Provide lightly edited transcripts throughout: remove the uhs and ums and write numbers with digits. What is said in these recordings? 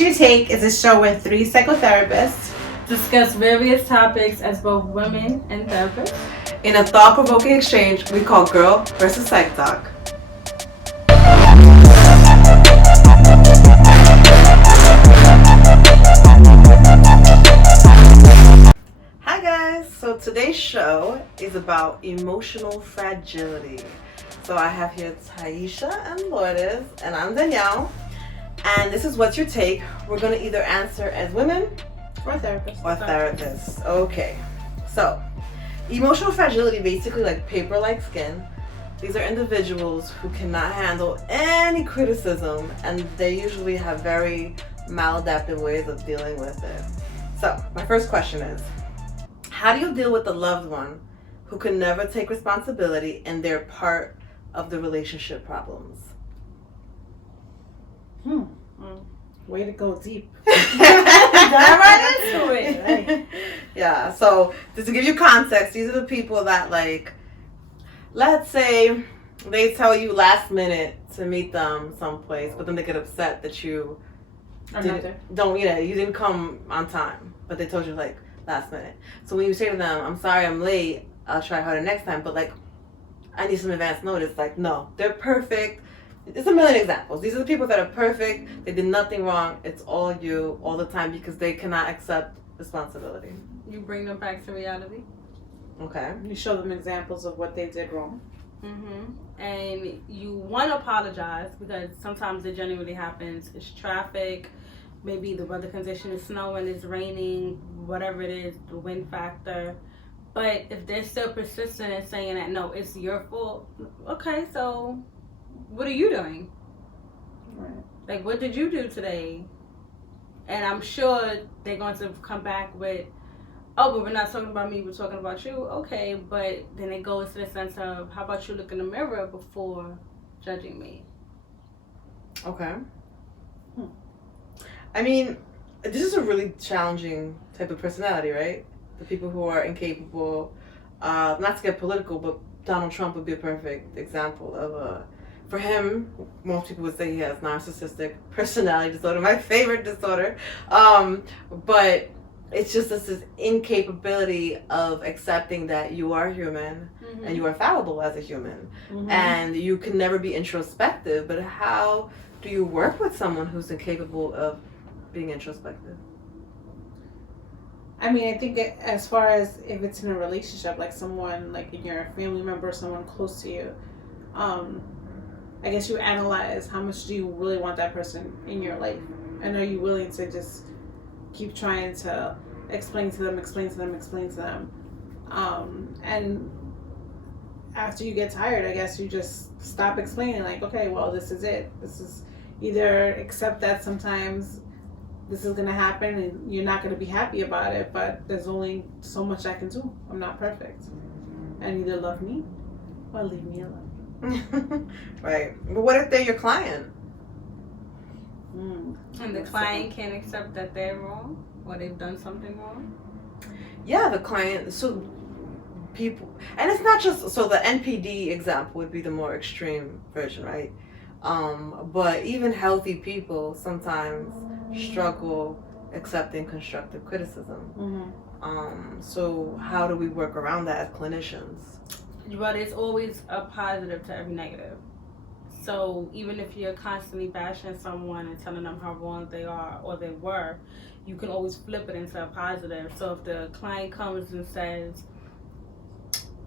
Your Take is a show where three psychotherapists discuss various topics as both women and therapists in a thought-provoking exchange we call Girl versus Psych Talk. Hi guys, so today's show is about emotional fragility. So I have here Taisha and Lourdes, and I'm Danielle. And this is What's Your Take? We're going to either answer as women or therapists. Okay. So, emotional fragility, basically like paper-like skin. These are individuals who cannot handle any criticism, and they usually have very maladaptive ways of dealing with it. So, my first question is, how do you deal with a loved one who can never take responsibility and they're part of the relationship problems? Way to go deep. Dive right into it. Right. Yeah, so just to give you context, these are the people that, like, let's say they tell you last minute to meet them someplace, but then they get upset that you you didn't come on time, but they told you like last minute. So when you say to them, I'm sorry I'm late, I'll try harder next time, but like I need some advance notice, like no, they're perfect. There's a million examples. These are the people that are perfect. They did nothing wrong. It's all you all the time because they cannot accept responsibility. You bring them back to reality. Okay. You show them examples of what they did wrong. And you want to apologize because sometimes it genuinely happens. It's traffic. Maybe the weather condition is snowing, it's raining, whatever it is, the wind factor. But if they're still persistent in saying that, no, it's your fault. Okay, so what are you doing? Right. Like, what did you do today? And I'm sure they're going to come back with, oh, but we're not talking about me, we're talking about you. Okay, but then it goes to the sense of, how about you look in the mirror before judging me? Okay. I mean, this is a really challenging type of personality, right? The people who are incapable, not to get political, but Donald Trump would be a perfect example of for him, most people would say he has narcissistic personality disorder, my favorite disorder. But it's just this incapability of accepting that you are human and you are fallible as a human. And you can never be introspective, but how do you work with someone who's incapable of being introspective? I mean, I think as far as if it's in a relationship, like someone like in your family member, someone close to you, I guess you analyze how much do you really want that person in your life, and are you willing to just keep trying to explain to them, and after you get tired, I guess you just stop explaining. Like, okay, well, this is it. This is either accept that sometimes this is going to happen and you're not going to be happy about it, but there's only so much I can do. I'm not perfect. And either love me or leave me alone. Right. But what if they're your client? And the client can't accept that they're wrong or they've done something wrong? Yeah, the client. So people, and it's not just, so the NPD example would be the more extreme version, right? But even healthy people sometimes struggle accepting constructive criticism. So how do we work around that as clinicians? But it's always a positive to every negative. So even if you're constantly bashing someone and telling them how wrong they are or they were, you can always flip it into a positive. So if the client comes and says,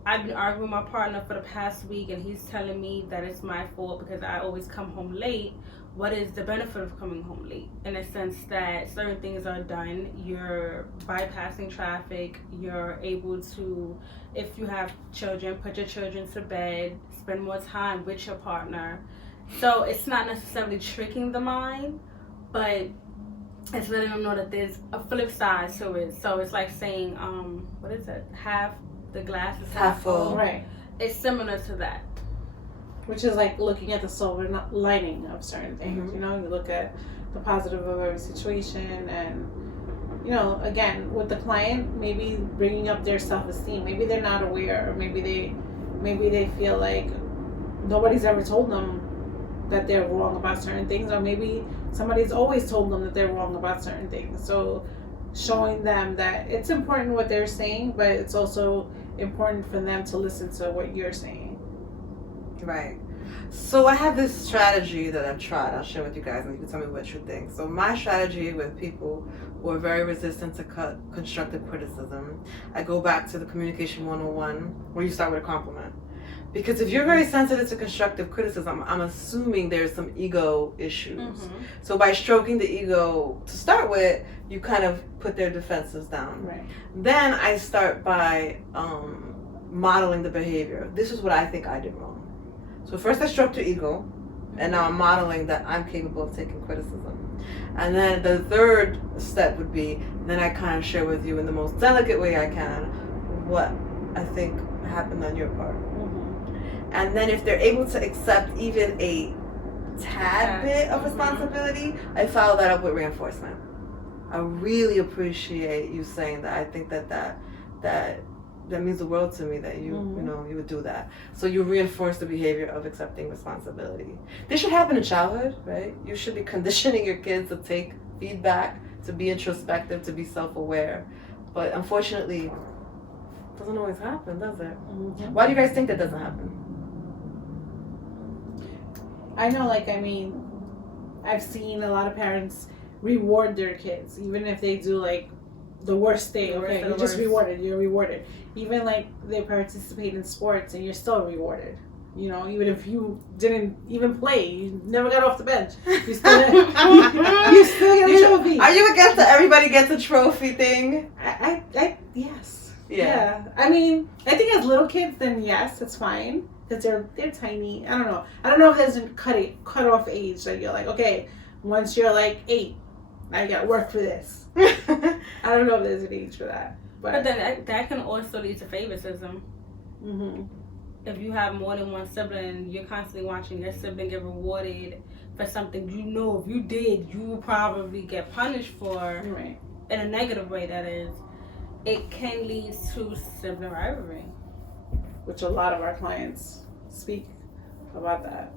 I've been arguing with my partner for the past week and he's telling me that it's my fault because I always come home late, what is the benefit of coming home late? In a sense that certain things are done, you're bypassing traffic, you're able to, if you have children, put your children to bed, spend more time with your partner. So it's not necessarily tricking the mind, but it's letting them know that there's a flip side to it. So it's like saying, what is it? Half the glass is half full. Right. It's similar to that. Which is like looking at the silver lining of certain things. You know, you look at the positive of every situation, and you know, again, with the client, maybe bringing up their self-esteem. Maybe they're not aware, or maybe they feel like nobody's ever told them that they're wrong about certain things, or maybe somebody's always told them that they're wrong about certain things. So showing them that it's important what they're saying, but it's also important for them to listen to what you're saying. Right. So I have this strategy that I've tried. I'll share with you guys and you can tell me what you think. So my strategy with people who are very resistant to constructive criticism, I go back to the communication 101 where you start with a compliment. Because if you're very sensitive to constructive criticism, I'm assuming there's some ego issues. Mm-hmm. So by stroking the ego to start with, you kind of put their defenses down. Right. Then I start by modeling the behavior. This is what I think I did wrong. So first I stroked your ego, and now I'm modeling that I'm capable of taking criticism. And then the third step would be, then I kind of share with you in the most delicate way I can what I think happened on your part. And then if they're able to accept even a tad bit of responsibility, I follow that up with reinforcement. I really appreciate you saying that. I think that means the world to me that you you would do that. So you reinforce the behavior of accepting responsibility. This should happen in childhood, right? You should be conditioning your kids to take feedback, to be introspective, to be self-aware. But unfortunately, it doesn't always happen, does it? Mm-hmm. Why do you guys think that doesn't happen? I know, I've seen a lot of parents reward their kids, even if they do the worst thing. Okay, you're just rewarded. You're rewarded. Even they participate in sports, and you're still rewarded. You know, even if you didn't even play, you never got off the bench. You still get a trophy. Are you against the everybody gets a trophy thing? I yes. Yeah. I mean, I think as little kids, then yes, it's fine. Because they're tiny. I don't know. I don't know if there's a cut off age that you're okay, once you're 8, now you gotta work for this. I don't know if there's an age for that. But then that can also lead to favoritism. Mm-hmm. If you have more than one sibling, you're constantly watching your sibling get rewarded for something if you did, you will probably get punished for. Right. In a negative way, that is. It can lead to sibling rivalry. Which a lot of our clients speak about that.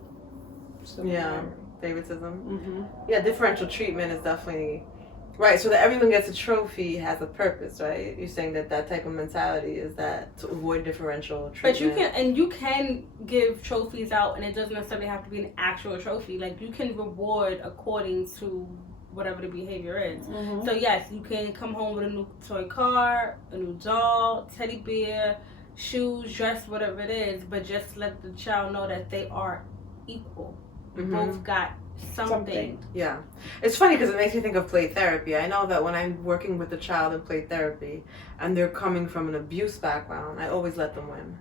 Favoritism. Mm-hmm. Yeah, differential treatment is definitely right. So that everyone gets a trophy has a purpose, right? You're saying that type of mentality is that to avoid differential treatment. But you can give trophies out, and it doesn't necessarily have to be an actual trophy. You can reward according to whatever the behavior is. Mm-hmm. So yes, you can come home with a new toy car, a new doll, teddy bear, shoes, dress, whatever it is, but just let the child know that they are equal. We both got something. Yeah. It's funny because it makes me think of play therapy. I know that when I'm working with a child in play therapy and they're coming from an abuse background, I always let them win.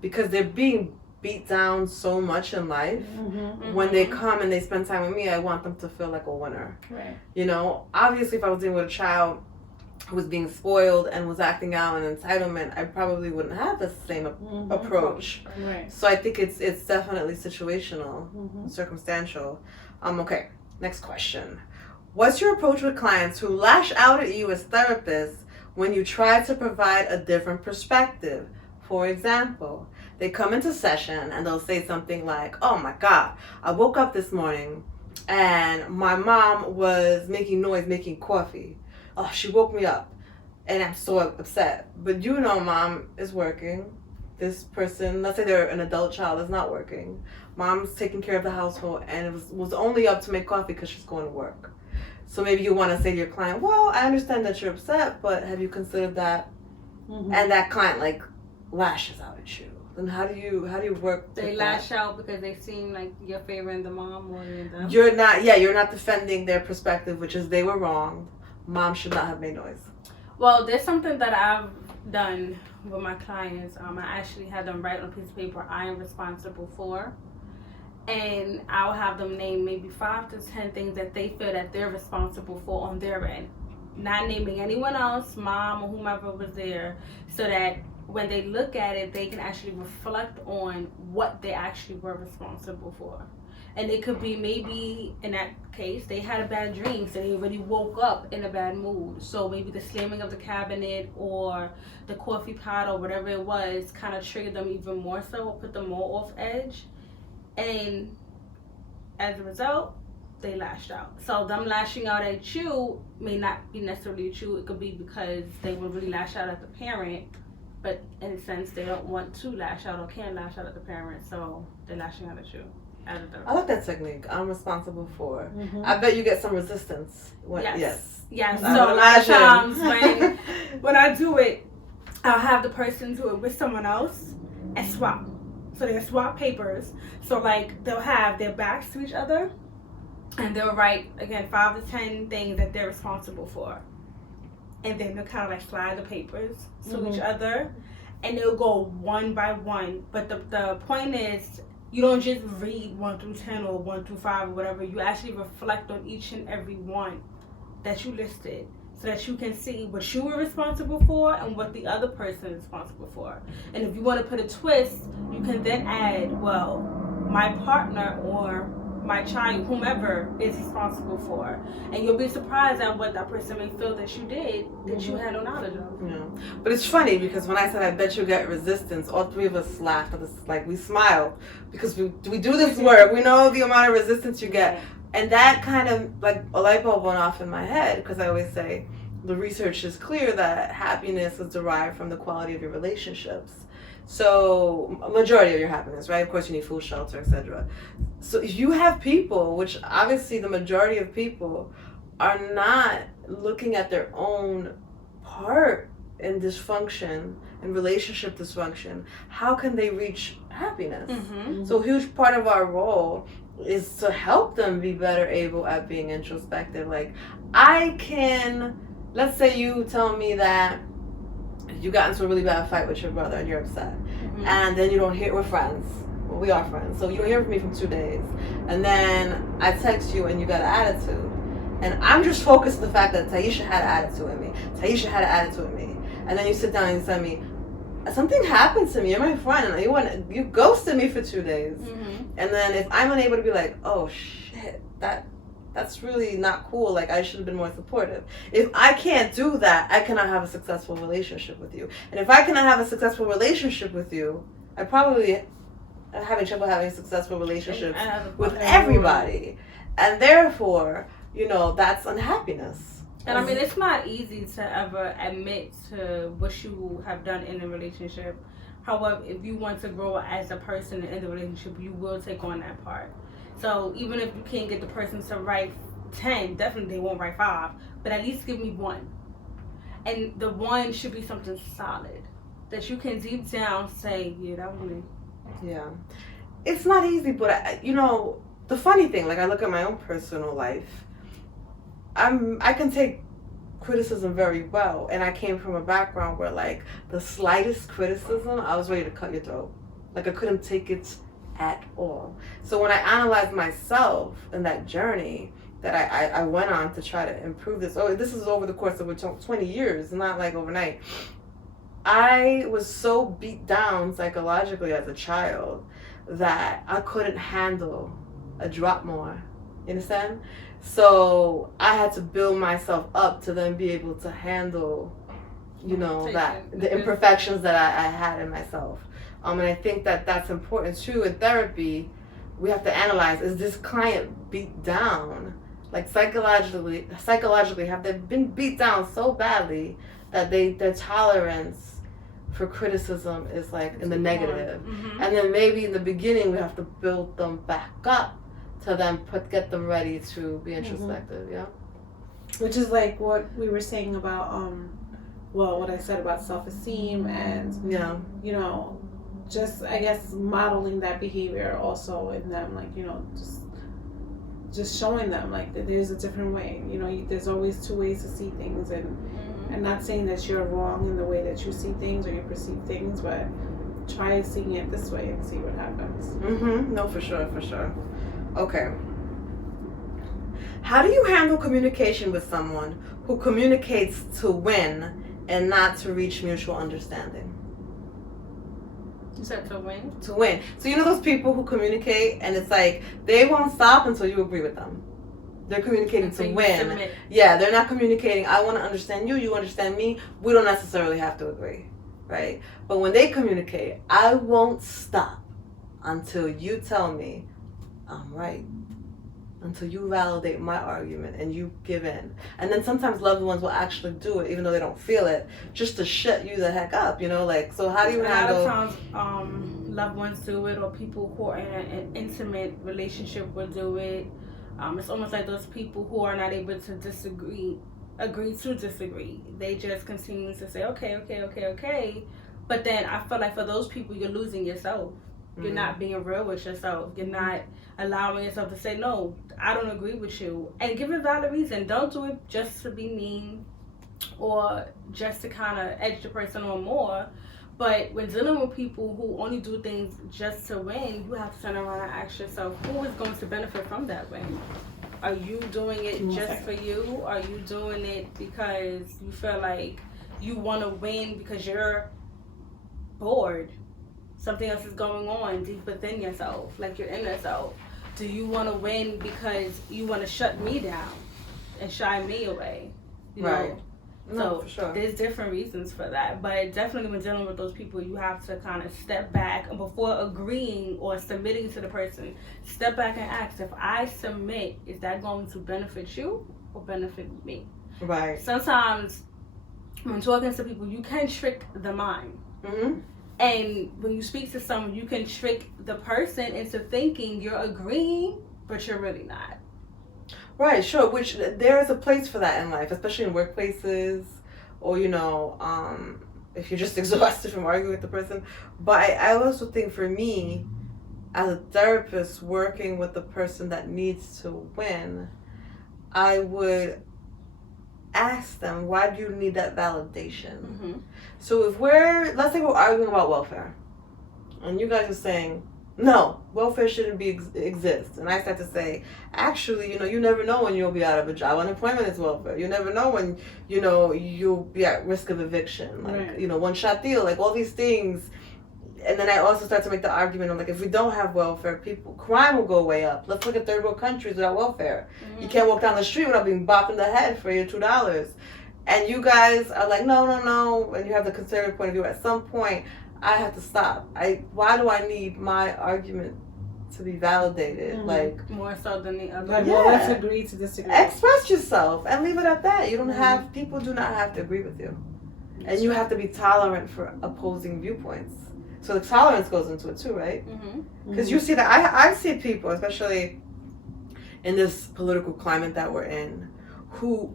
Because they're being beat down so much in life. Mm-hmm. When they come and they spend time with me, I want them to feel like a winner. Right. You know, obviously if I was dealing with a child who was being spoiled and was acting out in entitlement, I probably wouldn't have the same approach. Right. So I think it's definitely situational, Mm-hmm. circumstantial. Okay, next question. What's your approach with clients who lash out at you as therapists when you try to provide a different perspective? For example, they come into session and they'll say something like, "Oh my God, I woke up this morning and my mom was making noise, making coffee. Oh, she woke me up and I'm so upset. But mom is working. This person, let's say they're an adult child, is not working. Mom's taking care of the household and it was only up to make coffee because she's going to work." So maybe you want to say to your client, "Well, I understand that you're upset, but have you considered that?" Mm-hmm. And that client lashes out at you. Then how do you work? They lash out because they seem like you're favoring the mom more than them. You're not defending their perspective, which is they were wrong. Mom should not have made noise. Well, there's something that I've done with my clients. I actually had them write on a piece of paper I am responsible for. And I'll have them name maybe 5 to 10 things that they feel that they're responsible for on their end. Not naming anyone else, mom or whomever was there, so that when they look at it, they can actually reflect on what they actually were responsible for. And it could be maybe, in that case, they had a bad dream, so they already woke up in a bad mood. So maybe the slamming of the cabinet or the coffee pot or whatever it was kind of triggered them even more so, or put them more off edge. And as a result, they lashed out. So them lashing out at you may not be necessarily true. It could be because they would really lash out at the parent, but in a sense they don't want to lash out or can't lash out at the parent, so they're lashing out at you. I like that technique. I'm responsible for. Mm-hmm. I bet you get some resistance. Yes. I So would a lot of imagine. times when I do it, I'll have the person do it with someone else and swap. So they'll swap papers. So like they'll have their backs to each other, and they'll write again 5 to 10 things that they're responsible for, and then they'll kind of like slide the papers to each other, and they'll go one by one. But the point is, you don't just read 1 through 10 or 1 through 5 or whatever. You actually reflect on each and every one that you listed, so that you can see what you were responsible for and what the other person is responsible for. And if you want to put a twist, you can then add, well, my partner or my child, whomever is responsible for. And you'll be surprised at what that person may feel that you did that you had no knowledge of. Yeah. But it's funny because when I said I bet you get resistance, all 3 of us laughed at this, like we smiled because we do this work. We know the amount of resistance you get. And that kind of like a light bulb went off in my head because I always say the research is clear that happiness is derived from the quality of your relationships. So a majority of your happiness, right? Of course you need food, shelter, etc. So if you have people, which obviously the majority of people are not looking at their own part in dysfunction and relationship dysfunction, how can they reach happiness? So a huge part of our role is to help them be better able at being introspective. Like let's say you tell me that you got into a really bad fight with your brother and you're upset, and then you don't hear, we're friends, well, we are friends, so you don't hear from me for 2 days, and then I text you and you got an attitude, and I'm just focused on the fact that Taisha had an attitude with me, and then you sit down and you tell me, something happened to me, you're my friend, and you ghosted me for 2 days, and then if I'm unable to be like, oh shit, that's really not cool, like I should have been more supportive. If I can't do that, I cannot have a successful relationship with you. And if I cannot have a successful relationship with you, I probably am having trouble having successful relationships with everybody. And therefore, that's unhappiness. And I mean, it's not easy to ever admit to what you have done in a relationship. However, if you want to grow as a person in the relationship, you will take on that part. So even if you can't get the person to write 10, definitely they won't write 5, but at least give me 1. And the 1 should be something solid that you can deep down say, yeah, that was me. Yeah. It's not easy, but the funny thing, like I look at my own personal life, I can take criticism very well, and I came from a background where like the slightest criticism, I was ready to cut your throat. Like I couldn't take it at all. So when I analyzed myself in that journey that I went on to try to improve this, this is over the course of 20 years, not like overnight. I was so beat down psychologically as a child that I couldn't handle a drop more. You understand? So I had to build myself up to then be able to handle, the imperfections that I had in myself. And I think that that's important too. In therapy, we have to analyze, is this client beat down? Like psychologically, have they been beat down so badly that their tolerance for criticism is like in the negative? And then maybe in the beginning we have to build them back up to then get them ready to be introspective, yeah? Which is like what we were saying about, what I said about self-esteem and, just I guess modeling that behavior also in them, like just showing them like that there's a different way. There's always 2 ways to see things, and not saying that you're wrong in the way that you see things or you perceive things, but try seeing it this way and see what happens. No, for sure. Okay. How do you handle communication with someone who communicates to win and not to reach mutual understanding? You said to win? To win. So those people who communicate and it's like they won't stop until you agree with them. They're communicating to win. Submit. Yeah, they're not communicating, I want to understand you, you understand me. We don't necessarily have to agree, right? But when they communicate, I won't stop until you tell me I'm right. until you validate my argument and you give in. And then sometimes loved ones will actually do it even though they don't feel it, just to shut you the heck up, you know? Like, so how do you handle... A lot of times loved ones do it, or people who are in an intimate relationship will do it. It's almost like those people who are not able to agree to disagree. They just continue to say, okay. But then I feel like for those people, you're losing yourself. You're not being real with yourself. You're not allowing yourself to say, no, I don't agree with you. And give a valid reason. Don't do it just to be mean or just to kind of edge the person on more. But when dealing with people who only do things just to win, you have to turn around and ask yourself, who is going to benefit from that win? Are you doing it just for you? Are you doing it because you feel like you want to win because you're bored? Something else is going on deep within yourself, like your inner self. Do you want to win because you want to shut me down and shy me away? You know? No, So for sure. There's different reasons for that. But definitely when dealing with those people, you have to kind of step back, and before agreeing or submitting to the person, step back and ask, if I submit, is that going to benefit you or benefit me? Right. Sometimes when talking to people, you can trick the mind. Mm-hmm. And when you speak to someone, you can trick the person into thinking you're agreeing, but you're really not. Right, sure. Which there is a place for that in life, especially in workplaces, or if you're just exhausted from arguing with the person. But I also think for me, as a therapist working with the person that needs to win, I would ask them, why do you need that validation? Mm-hmm. So let's say we're arguing about welfare, and you guys are saying, no, welfare shouldn't exist. And I start to say, actually, you never know when you'll be out of a job. Unemployment is welfare. You never know when, you'll be at risk of eviction. Like, right. One-shot deal, like all these things. And then I also start to make the argument of, like, if we don't have welfare, crime will go way up. Let's look at third world countries without welfare. Mm-hmm. You can't walk down the street without being bopped in the head for your $2. And you guys are like, no. And you have the conservative point of view. At some point, I have to stop. Why do I need my argument to be validated? Mm-hmm. Like, more so than the other. Well, let's agree to disagree. Express yourself and leave it at that. You don't people do not have to agree with you. And you have to be tolerant for opposing viewpoints. So the tolerance goes into it too, right? Because you see that I see people, especially in this political climate that we're in, who,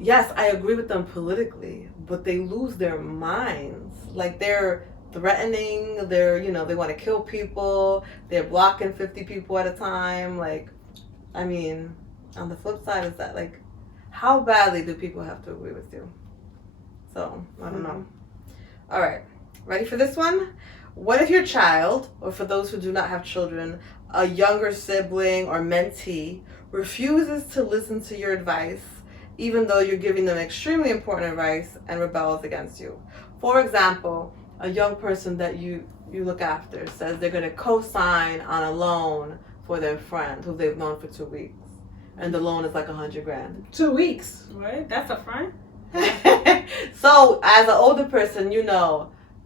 yes, I agree with them politically, but they lose their minds. Like, they're threatening, they want to kill people, they're blocking 50 people at a time. Like, I mean, on the flip side is that, like, how badly do people have to agree with you? So, I don't know. All right. Ready for this one? What if your child, or for those who do not have children, a younger sibling or mentee, refuses to listen to your advice, even though you're giving them extremely important advice, and rebels against you? For example, a young person that you look after says they're going to co-sign on a loan for their friend who they've known for 2 weeks. And the loan is like $100,000. 2 weeks. Right? That's a friend? So, as an older person,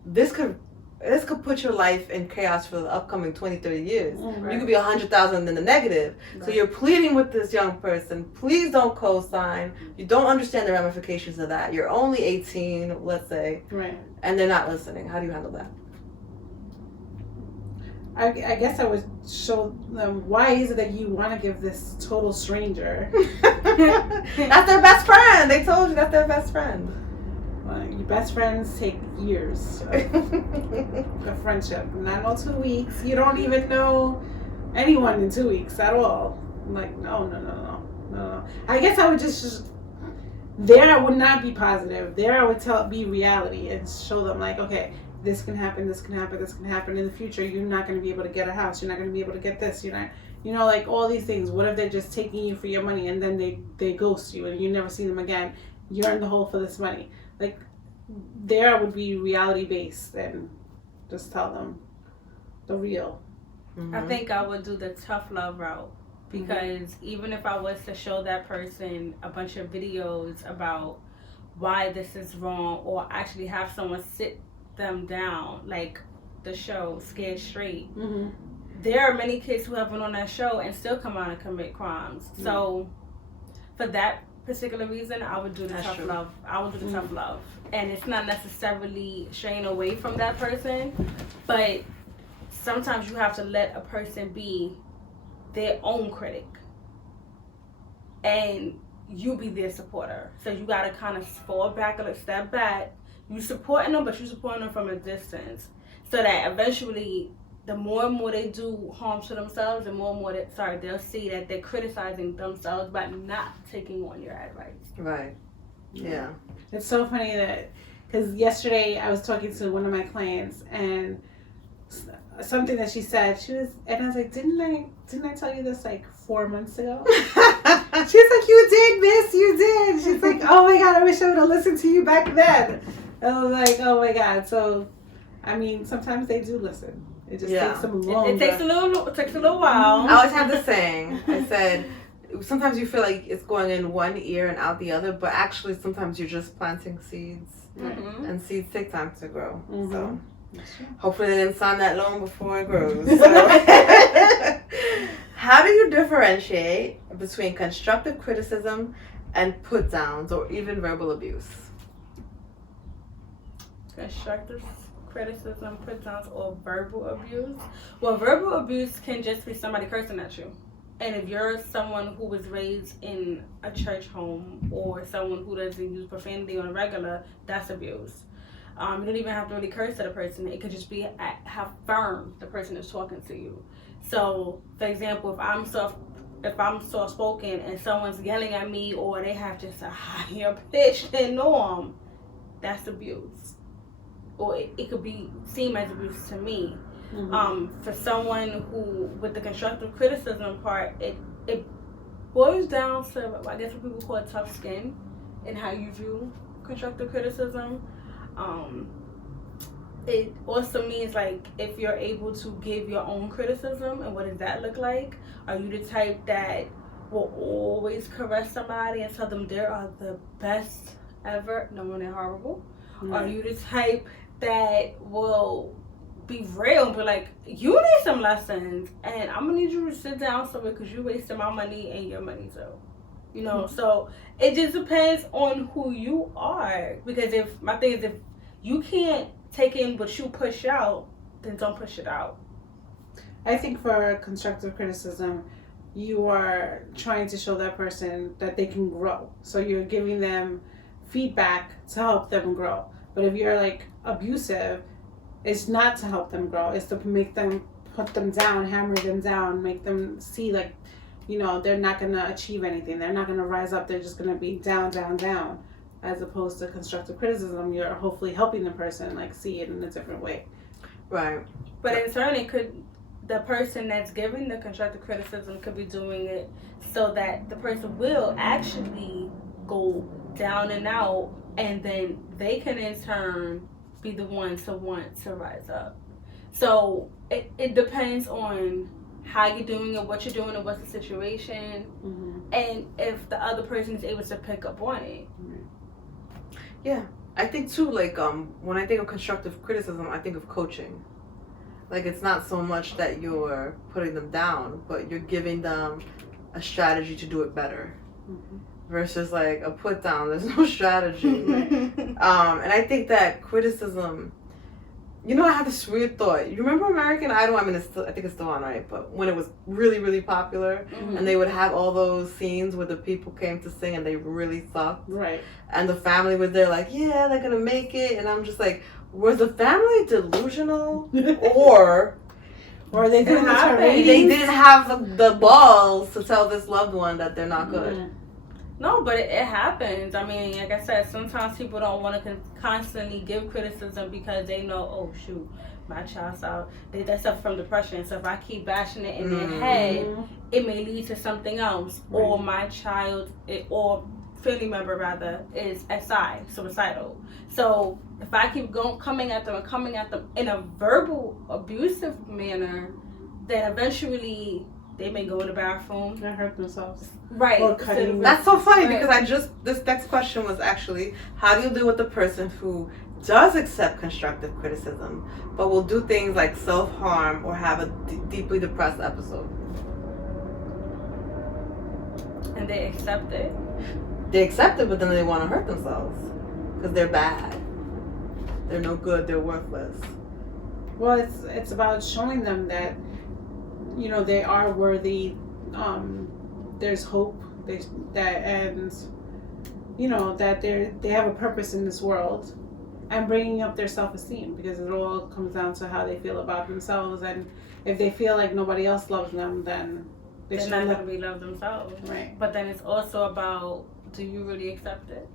this could put your life in chaos for the upcoming 20, 30 years. Right. You could be 100,000 in the negative. Right. So you're pleading with this young person, please don't co-sign. You don't understand the ramifications of that. You're only 18, let's say. Right. And they're not listening. How do you handle that? I guess I would show them, why is it that you want to give this total stranger? That's their best friend. They told you that's their best friend. Well, your best friends take years of friendship. Not 2 weeks. You don't even know anyone in 2 weeks at all. I'm like, no. I guess I would just there I would not be positive. There I would be reality and show them, like, okay, this can happen in the future. You're not going to be able to get a house. You're not going to be able to get this. You're not, like all these things. What if they're just taking you for your money and then they ghost you and you never see them again? You're in the hole for this money. Like, there I would be reality based and just tell them the real. Mm-hmm. I think I would do the tough love route, because even if I was to show that person a bunch of videos about why this is wrong, or actually have someone sit them down, like the show Scared Straight, there are many kids who have been on that show and still come out and commit crimes. So for that particular reason, I would do the tough love. I would do the tough love. And it's not necessarily straying away from that person, but sometimes you have to let a person be their own critic. And you be their supporter. So you gotta kind of fall back a little step back. You supporting them, but you supporting them from a distance. So that eventually, the more and more they do harm to themselves, the more and more they'll see that they're criticizing themselves by not taking on your advice. Right. Yeah. It's so funny that, because yesterday I was talking to one of my clients and something that she said, and I was like, didn't I tell you this like 4 months ago? She's like, you did, miss, you did. She's like, oh my God, I wish I would have listened to you back then. I was like, oh my God. So, I mean, sometimes they do listen. It just takes them longer. It takes a little while. I always have this saying. I said, sometimes you feel like it's going in one ear and out the other, but actually sometimes you're just planting seeds. Mm-hmm. And seeds take time to grow. Mm-hmm. So hopefully they didn't sign that loan before it grows. So. How do you differentiate between constructive criticism and put downs or even verbal abuse? Constructive criticism, put downs, or verbal abuse? Well, verbal abuse can just be somebody cursing at you. And if you're someone who was raised in a church home or someone who doesn't use profanity on a regular, that's abuse. You don't even have to really curse at a person. It could just be how firm the person is talking to you. So, for example, if I'm soft spoken and someone's yelling at me or they have just a higher pitch than norm, that's abuse. Or it could be seen as abuse to me. Mm-hmm. For someone who, with the constructive criticism part, it boils down to, I guess, what people call tough skin and how you view constructive criticism. It also means, like, if you're able to give your own criticism, and what does that look like? Are you the type that will always caress somebody and tell them they are the best ever, knowing they're horrible? Mm-hmm. Are you the type that will be real and be like, you need some lessons, and I'm gonna need you to sit down somewhere because you're wasting my money and your money too. You know, mm-hmm. So it just depends on who you are. Because if you can't take in what you push out, then don't push it out. I think for constructive criticism, you are trying to show that person that they can grow. So you're giving them feedback to help them grow. But if you're like abusive, it's not to help them grow. It's to make them, put them down, hammer them down, make them see like, you know, they're not going to achieve anything. They're not going to rise up. They're just going to be down, down, down. As opposed to constructive criticism, you're hopefully helping the person like see it in a different way. Right. But in turn, the person that's giving the constructive criticism could be doing it so that the person will actually go down and out, and then they can in turn be the ones to want to rise up. So it depends on how you're doing it, what you're doing, and what's the situation, mm-hmm. and if the other person is able to pick up on it. Mm-hmm. Yeah, I think too, like, when I think of constructive criticism, I think of coaching. Like, it's not so much that you're putting them down, but you're giving them a strategy to do it better. Mm-hmm. Versus, like, a put down, there's no strategy. And I think that criticism, you know, I have this weird thought. You remember American Idol? I mean, I think it's still on, right? But when it was really, really popular, mm-hmm. and they would have all those scenes where the people came to sing and they really sucked. Right. And the family was there like, yeah, they're going to make it. And I'm just like, was the family delusional? or they didn't have they didn't have the balls to tell this loved one that they're not good. Mm-hmm. No, but it happens. I mean, like I said, sometimes people don't want to constantly give criticism because they know, oh, shoot, my child's out. They suffer from depression. So if I keep bashing it in mm-hmm. their head, it may lead to something else. Right. Or my child, or family member, rather, is suicidal. So if I keep coming at them in a verbal, abusive manner, then eventually they may go in the bathroom and hurt themselves. Right. Or cutting. That's so funny because this next question was actually, how do you deal with the person who does accept constructive criticism, but will do things like self-harm or have a deeply depressed episode. And they accept it. They accept it, but then they want to hurt themselves because they're bad. They're no good. They're worthless. Well, it's about showing them that, you know, they are worthy. There's hope. And you know that they have a purpose in this world, and bringing up their self-esteem, because it all comes down to how they feel about themselves. And if they feel like nobody else loves them, then they're not going to be loved themselves. Right. But then it's also about, do you really accept it?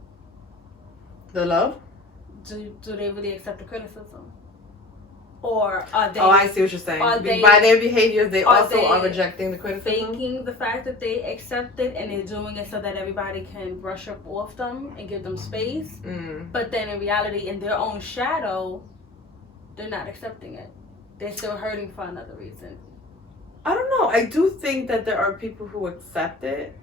The love? Do they really accept the criticism? Or are they... Oh, I see what you're saying. By their behaviors, they also are rejecting the criticism? Faking the fact that they accept it, and they're doing it so that everybody can brush up off them and give them space. But then in reality, in their own shadow, they're not accepting it. They're still hurting for another reason. I don't know. I do think that there are people who accept it.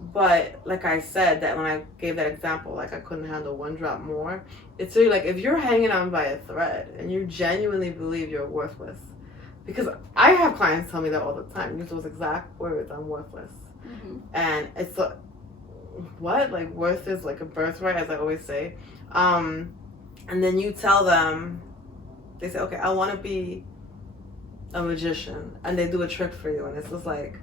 But like I said, that when I gave that example, like I couldn't handle one drop more. It's really like, if you're hanging on by a thread and you genuinely believe you're worthless, because I have clients tell me that all the time, use those exact words, I'm worthless. And it's like, what? Like, worth is like a birthright, as I always say. And then you tell them, they say, okay, I want to be a magician, and they do a trick for you, and it's just like,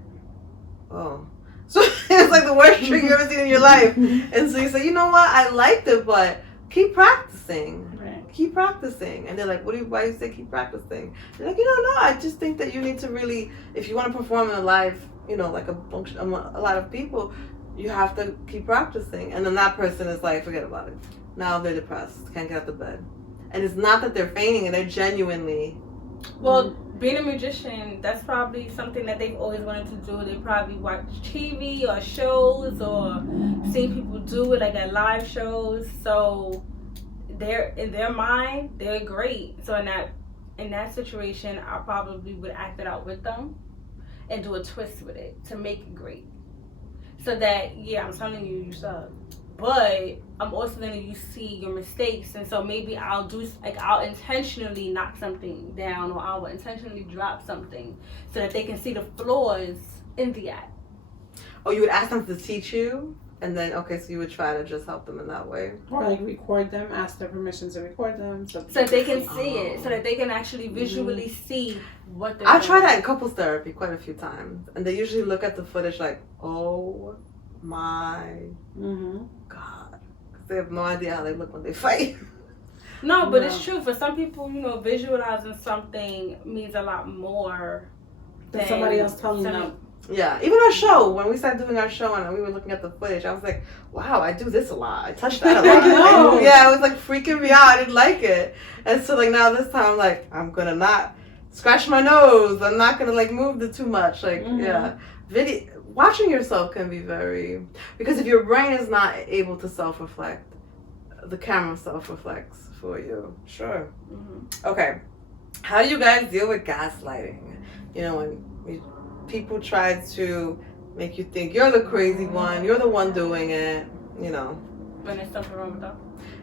oh. So it's like the worst trick you've ever seen in your life. And so you say, you know what, I liked it, but keep practicing. Right. Keep practicing. And they're like, why do you say keep practicing? They're like, no, I just think that you need to really, if you want to perform in a live, you know, like a lot of people, you have to keep practicing. And then that person is like, forget about it. Now they're depressed, can't get out of bed. And it's not that they're feigning, and they're genuinely... Well, being a magician, that's probably something that they've always wanted to do. They probably watch TV or shows or seen people do it, like at live shows. So they're, in their mind, they're great. So in that situation, I probably would act it out with them and do a twist with it to make it great. So that, yeah, I'm telling you, you suck. But I'm also letting you see your mistakes, and so maybe I'll intentionally knock something down, or I'll intentionally drop something so that they can see the flaws in the act. Oh, you would ask them to teach you, and then, okay, so you would try to just help them in that way? Or like record them, ask their permission to record them. So that they can see it, so that they can actually visually see what they're I doing. tried that in couples therapy quite a few times, and they usually look at the footage like, oh my God. Because they have no idea how they look when they fight. No, but it's true. For some people, you know, visualizing something means a lot more than somebody else telling them. Yeah, even our show, when we started doing our show and we were looking at the footage, I was like, wow, I do this a lot. I touch that a lot. Yeah, it was like freaking me out. I didn't like it. And so like now this time I'm like, I'm going to not scratch my nose. I'm not going to like move it too much. Like, yeah. Watching yourself can be very, because if your brain is not able to self-reflect, the camera self-reflects for you. Sure. Okay. How do you guys deal with gaslighting? You know, when people try to make you think you're the crazy one, you're the one doing it, you know. When there's something wrong with them?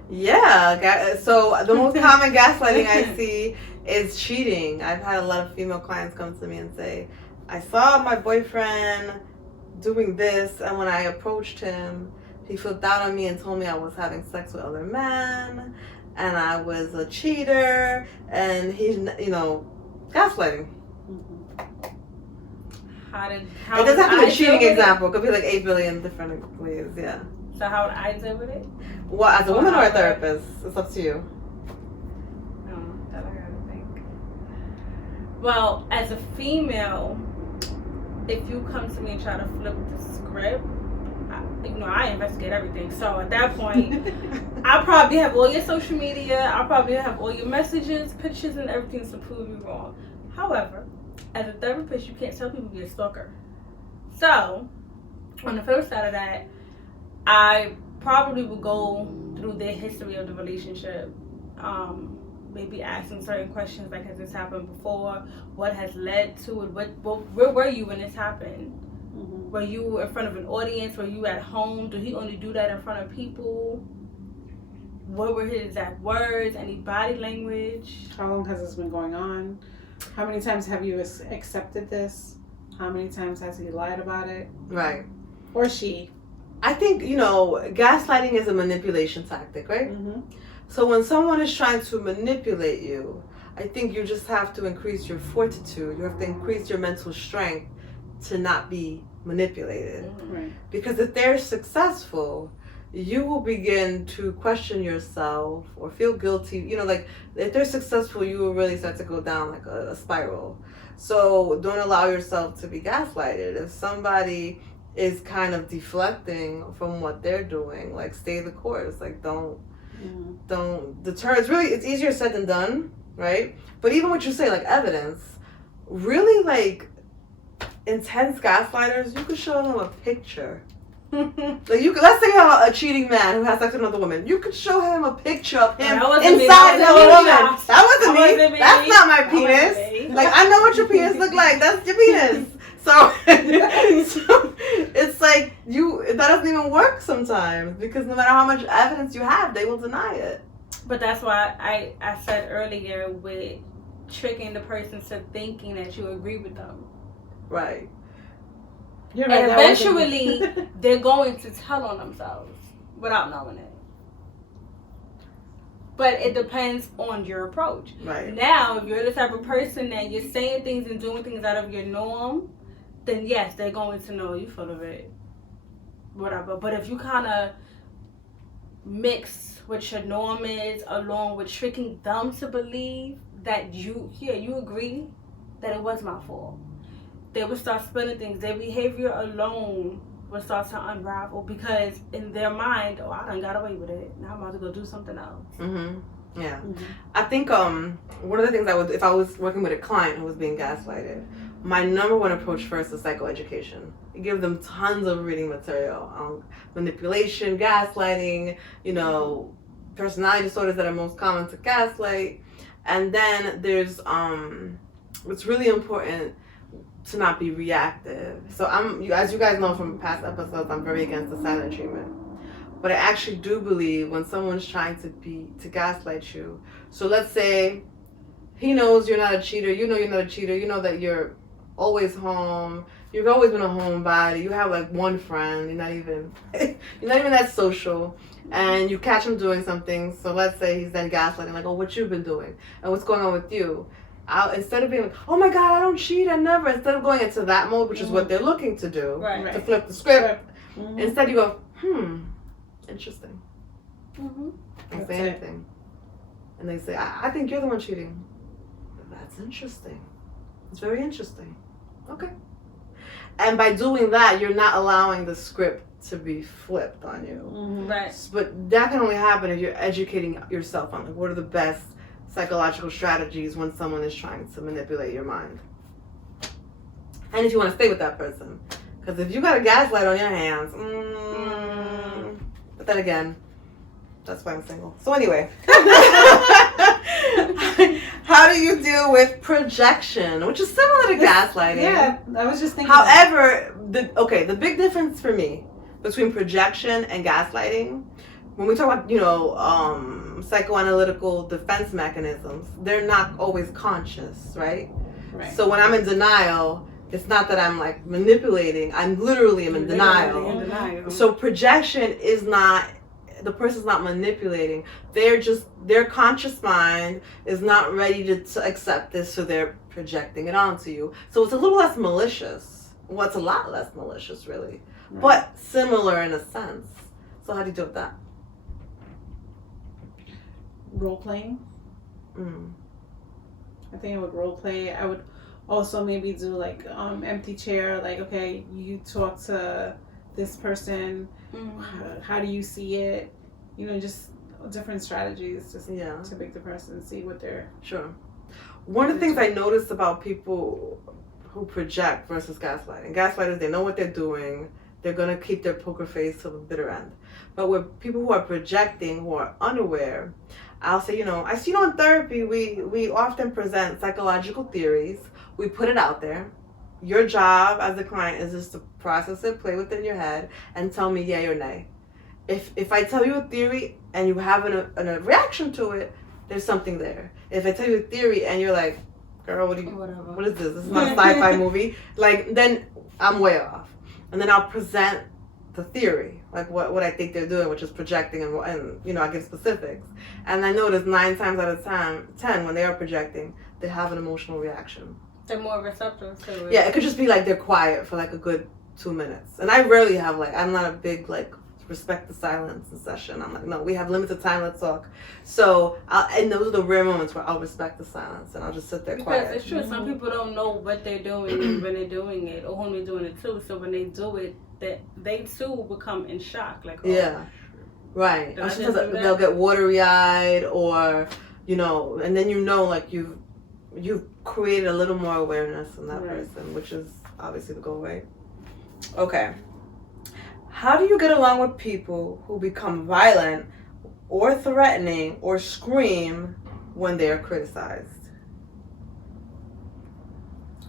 Yeah. So the most common gaslighting I see is cheating. I've had a lot of female clients come to me and say, I saw my boyfriend doing this, and when I approached him, he flipped out on me and told me I was having sex with other men, and I was a cheater, and he's, you know, gaslighting. It doesn't have to be a cheating example. It could be like 8 billion different ways, yeah. So how would I deal with it? Well, as a woman or a therapist? It's up to you. That I gotta think. Well, as a female, if you come to me and try to flip the script, I investigate everything. So at that point, I'll probably have all your social media. I'll probably have all your messages, pictures, and everything to prove you wrong. However, as a therapist, you can't tell people you're a stalker. So, on the flip side of that, I probably would go through their history of the relationship. Maybe asking certain questions like, has this happened before? What has led to it? Where were you when this happened? Were you in front of an audience? Were you at home? Did he only do that in front of people? What were his exact words? Any body language? How long has this been going on? How many times have you accepted this? How many times has he lied about it? Right. Or she? I think, gaslighting is a manipulation tactic, right? Mm-hmm. So when someone is trying to manipulate you, I think you just have to increase your fortitude. You have to increase your mental strength to not be manipulated. Right. Because if they're successful, you will begin to question yourself or feel guilty. If they're successful, you will really start to go down like a spiral. So don't allow yourself to be gaslighted. If somebody is kind of deflecting from what they're doing, like stay the course. Like don't deter. It's easier said than done, right? But even what you say, like evidence, really like intense gaslighters, you could show them a picture. Let's say you have a cheating man who has sex with another woman. You could show him a picture of him inside another woman. That wasn't me. That's not my penis. Like, I know what your penis look like. That's your penis. So it's like that doesn't even work sometimes, because no matter how much evidence you have, they will deny it. But that's why I said earlier with tricking the person to thinking that you agree with them. Right. You're right, and eventually they're going to tell on themselves without knowing it. But it depends on your approach. Right. Now, if you're the type of person that you're saying things and doing things out of your norm, then yes, they're going to know you full of it. Whatever. But if you kind of mix what your norm is along with tricking them to believe that you agree that it was my fault, they would start spinning things. Their behavior alone would start to unravel, because in their mind, I done got away with it. Now I'm about to go do something else. Mm-hmm. Yeah. Mm-hmm. I think one of the things if I was working with a client who was being gaslighted, my number one approach first is psychoeducation. You give them tons of reading material on manipulation, gaslighting, personality disorders that are most common to gaslight. And then there's it's really important to not be reactive. So as you guys know from past episodes, I'm very against the silent treatment. But I actually do believe when someone's trying to gaslight you. So let's say he knows you're not a cheater, you know you're not a cheater, you know that you're always home, you've always been a homebody, you have like one friend, you're not even that social, and you catch him doing something. So let's say he's then gaslighting, like, oh, what you've been doing and what's going on with you. Instead of being like, oh my God, I don't cheat, I never, instead of going into that mode, which is what they're looking to do, right. to flip the script, instead you go, interesting. Don't say anything. And they say, I think you're the one cheating. That's interesting. It's very interesting. Okay. And by doing that, you're not allowing the script to be flipped on you. Right. But that can only happen if you're educating yourself on, like, what are the best psychological strategies when someone is trying to manipulate your mind. And if you want to stay with that person. Because if you got a gaslight on your hands, but then again, that's why I'm single. So anyway, how do you deal with projection, which is similar to gaslighting? Yeah, I was just thinking. However, the big difference for me between projection and gaslighting, when we talk about, psychoanalytical defense mechanisms, they're not always conscious, right? Right. So when I'm in denial, it's not that I'm like manipulating, I'm literally in denial. So projection is not, the person's not manipulating. Their conscious mind is not ready to accept this, so they're projecting it onto you. So it's a little less malicious. Well, it's a lot less malicious, really. Right. But similar in a sense. So how do you deal with that? Role playing. I think I would role play. I would also maybe do like empty chair, like, okay, you talk to this person, how do you see it, just different strategies just to make the person see what they're One of the things I noticed about people who project versus gaslighting, gaslighters, they know what they're doing, they're going to keep their poker face to the bitter end. But with people who are projecting, who are unaware, I'll say, I see, in therapy, we often present psychological theories. We put it out there. Your job as a client is just to process it, play with it in your head, and tell me yay or nay. if I tell you a theory and you have a reaction to it, there's something there. If I tell you a theory and you're like, girl, what is this? This is not a sci-fi movie. Like, then I'm way off. And then I'll present the theory, like what I think they're doing, which is projecting, and you know, I give specifics. And I notice 9 times out of 10, when they are projecting, they have an emotional reaction. They're more receptive to it. Yeah, it could just be like they're quiet for like a good 2 minutes. And I rarely have like, I'm not a big like respect the silence in session. I'm like, no, we have limited time, let's talk. So, and those are the rare moments where I'll respect the silence and I'll just sit there quiet. Because it's true, some people don't know what they're doing and when they're doing it or whom they're doing it to. So when they do it, they too become in shock. Like, oh, yeah, right. They'll get watery-eyed, or you know, and then you know, like you've created a little more awareness in that person, which is obviously the goal, right? Okay. How do you get along with people who become violent or threatening or scream when they are criticized?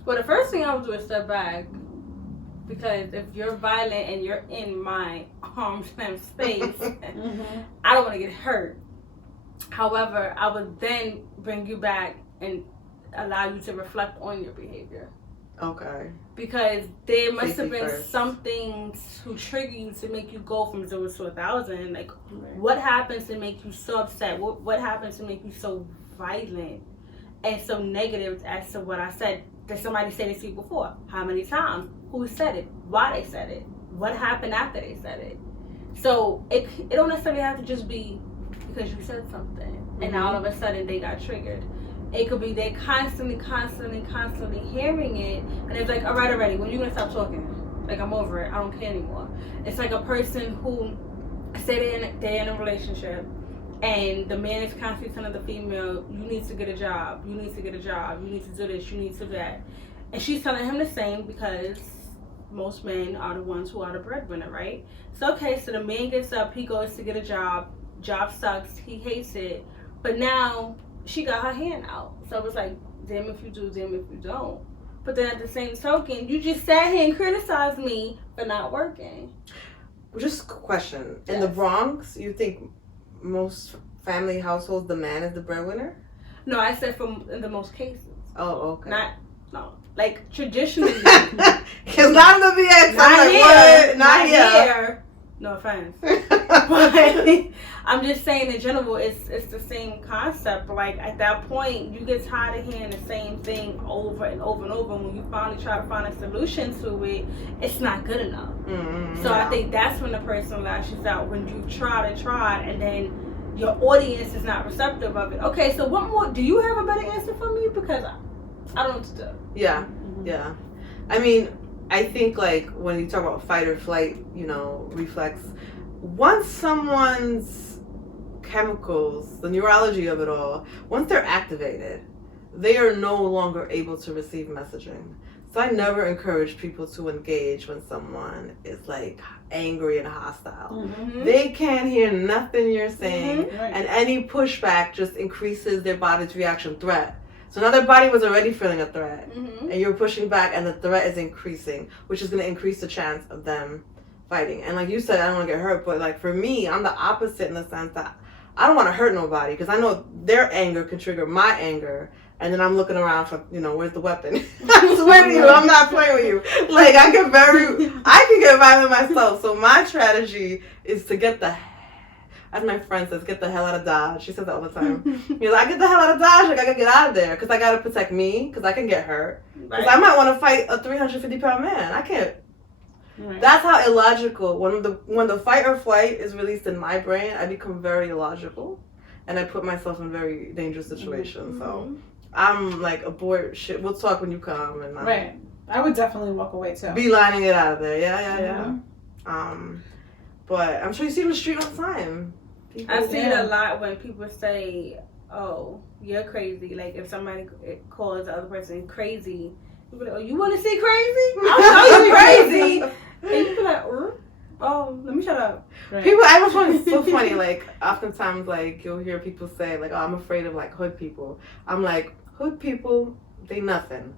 Well, the first thing I would do is step back, because if you're violent and you're in my arm's length space, I don't want to get hurt. However, I would then bring you back and allow you to reflect on your behavior. Okay. Because there must have been something to trigger you to make you go from 0 to 1,000. Like, what happens to make you so upset? What happens to make you so violent and so negative as to what I said? Did somebody say this to you before? How many times? Who said it? Why they said it? What happened after they said it? So it don't necessarily have to just be because you said something and all of a sudden they got triggered. It could be they constantly hearing it, and it's like, all right, already, when are you gonna stop talking? Like, I'm over it. I don't care anymore. It's like a person who say they're in a relationship, and the man is constantly telling the female, you need to get a job, you need to get a job, you need to do this, you need to do that. And she's telling him the same, because most men are the ones who are the breadwinner, right? So, okay, so the man gets up, he goes to get a job sucks, he hates it, but now she got her hand out. So it was like, damn if you do, damn if you don't. But then at the same token, you just sat here and criticized me for not working. Just a question. In the Bronx, you think most family households, the man is the breadwinner? No, I said in the most cases. Oh, okay. Like traditionally. Because not in the VX. Not here. No offense. But I'm just saying in general, it's the same concept. Like, at that point, you get tired of hearing the same thing over and over and over. And when you finally try to find a solution to it, it's not good enough. I think that's when the person lashes out, when you try, and then your audience is not receptive of it. Okay, so what more? Do you have a better answer for me? Because I don't know what to do. Yeah, yeah. I mean, I think, like, when you talk about fight or flight, you know, reflex, once someone's chemicals, the neurology of it all, once they're activated, they are no longer able to receive messaging. So I never encourage people to engage when someone is, like, angry and hostile. They can't hear nothing you're saying, and any pushback just increases their body's reaction threat. So now their body was already feeling a threat, and you're pushing back, and the threat is increasing, which is going to increase the chance of them fighting. And like you said, I don't want to get hurt, but like for me, I'm the opposite in the sense that I don't want to hurt nobody, because I know their anger could trigger my anger, and then I'm looking around for, you know, where's the weapon? I swear to you, I'm not playing with you. Like, I can get violent myself. So my strategy is to get the, as my friend says, get the hell out of Dodge. She says that all the time. You know, I get the hell out of Dodge. Like, I gotta get out of there, because I gotta protect me, because I can get hurt. Because I might want to fight a 350-pound man. I can't. That's how illogical. When the fight or flight is released in my brain, I become very illogical, and I put myself in very dangerous situations. So I'm like, abort shit. We'll talk when you come. And I would definitely walk away too. Beelining it out of there. Yeah. But I'm sure you see it in the street all the time. I see it a lot when people say, "Oh, you're crazy." Like, if somebody calls the other person crazy, people be like, "Oh, you want to see crazy? I'll show you crazy." And you be like, "Oh, let me shut up." People, I was finding it so funny. Like, oftentimes, like, you'll hear people say, like, "Oh, I'm afraid of, like, hood people." I'm like, hood people, they nothing.